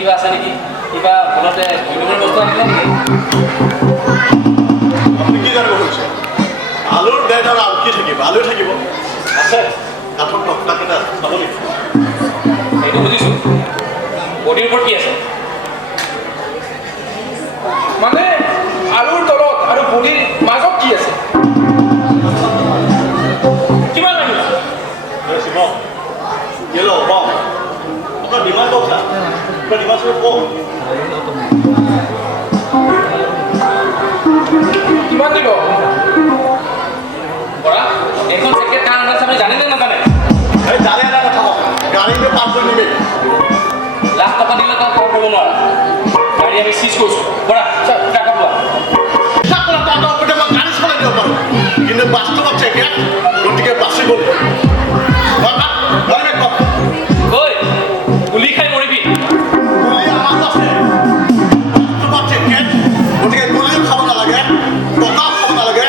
কিবা আছে নেকি কিবা ভুলতে ইউনিফৰ্ম বস্তু আনিলে নেকি আপুনি কি জানিব খুজিছে আলুৰ ডেট আৰু আলু কি থাকিব আলু থাকিব আছে কাঠৰ টকটাকেইটা চাব নেকি সেইটো বুজিছোঁ বডিৰ ওপৰত কি আছে মানে আলুৰ তলত আৰু বডিৰ মাজত কি আছে কিমান লাগিব শিৱ গেলো বাও আপোনাৰ ডিমাণ্ড কওক না আপোনাৰ ডিমাণ্ড কওক কিমান দিব কৰা এখন জেকেট কাৰ আন্দাজ আপুনি জানে নে নাজানে এই জানে এটা কথা কওক গাড়ীটো পাছ কৰি নিবি লাখ টকা দিলে তাক কম কৰিব নোৱাৰা গাড়ী আমি চিজ কৰিছোঁ কৰা টাকা পোৱা গাড়ী চলাই দিব পাৰোঁ কিন্তু বাস্তৱত জেকেট গতিকে বাচিব ঐ গুলি খাই মৰিবি গুলি আমাৰো আছে বাস্তৱত জেকেট গতিকে গুলিও খাব নালাগে টকাও খাব নালাগে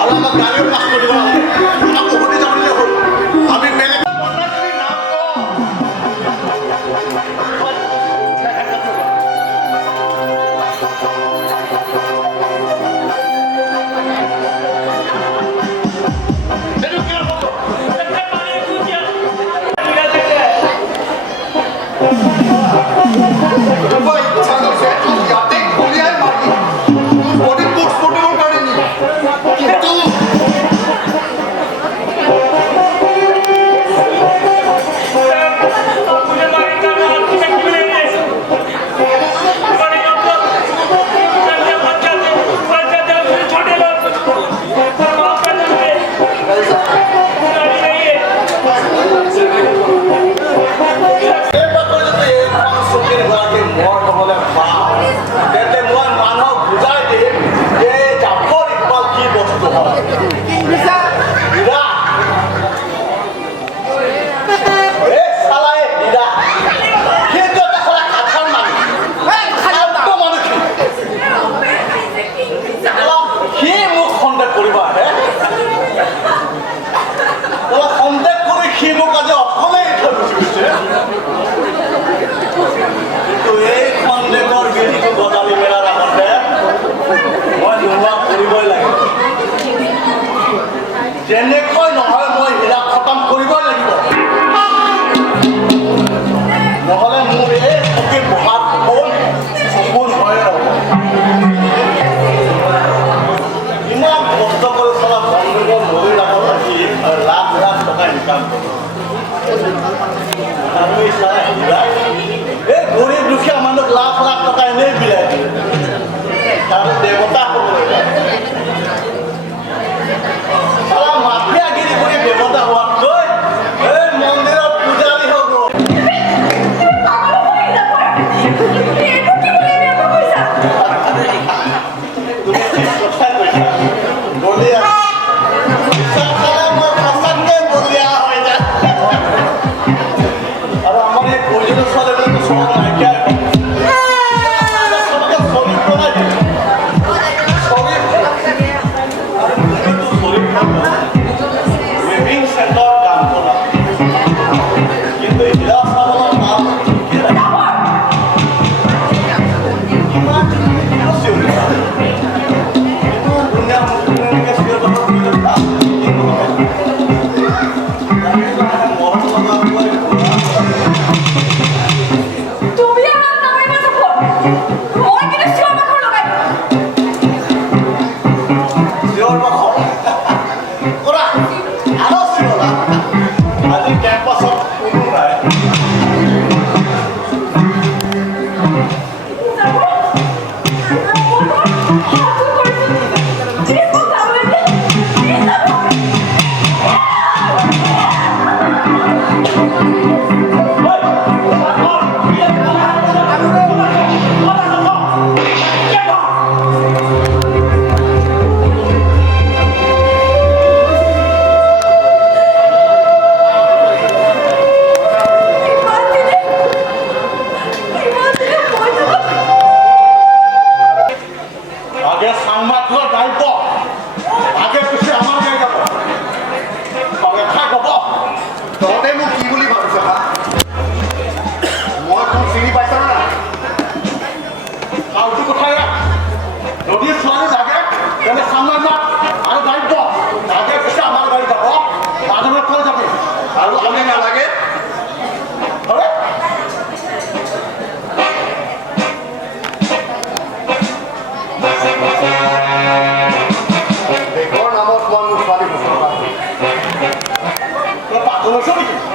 আৰু আমাক গাড়ীও পাছ কৰি দিব নালাগে আমাক উভতি যাব দিলে হ'ল আমি বেলেগ যেনেকৈ নহয় মই হীৰা খতম কৰিবই লাগিব নহ'লে মোৰ এই সখী বহাত সপোন হৈ ৰ'ব ইমান কষ্ট কৰি চলা বন্ধুবোৰ মৰি যাব লাগি লাখ লাখ টকা ইনকাম কৰোঁ এই গৰীব দুখীয়া মানুহক লাখ লাখ টকা এনেই বিলাই দিয়ে তাৰ দেৱতা হ'বলৈ যায় মাফিয়াগিৰি কৰি দেৱতা হোৱাতকৈ এই মন্দিৰত পূজাৰী হ'ব তুমি ঠিক কথাই কৈছা বলিয়া বিশ্বাস খালে মই সঁচাকৈ বলিয়া হৈ যায় আৰু আমাৰ এই প্ৰয়োজনীয় ছোৱালীবিলাকো চব নাইকিয়াই চবকে চলিত বনাই দিয়ে নেকি